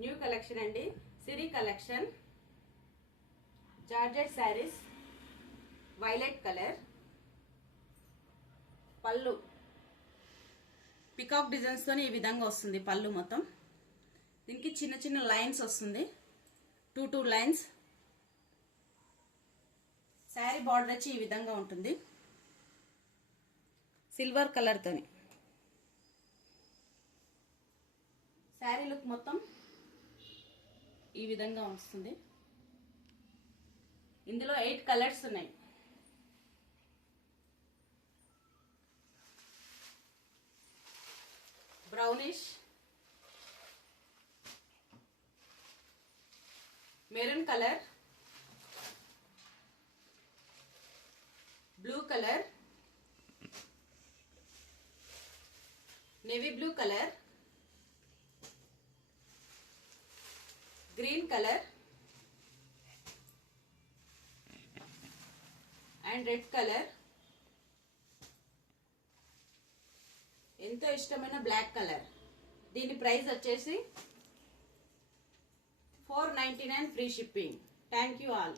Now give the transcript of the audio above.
New collection అండి. Siri collection georgette saris, violet colour, పళ్ళు peacock designs తోని ఈ విధంగా వస్తుంది. పళ్ళు మొత్తం దీనికి చిన్న చిన్న లైన్స్ వస్తుంది, టూ లైన్స్. శారీ బార్డర్ వచ్చి ఈ విధంగా ఉంటుంది, సిల్వర్ కలర్ తోని. శారీ లుక్ మొత్తం ఈ విధంగా వస్తుంది. ఇందులో 8 కలర్స్ ఉన్నాయి. Brownish, maroon colour, blue colour, navy blue colour, green colour and red colour. ఎంతో ఇష్టమైన బ్లాక్ కలర్. దీని ప్రైస్ వచ్చేసి 499 free shipping. Thank you all.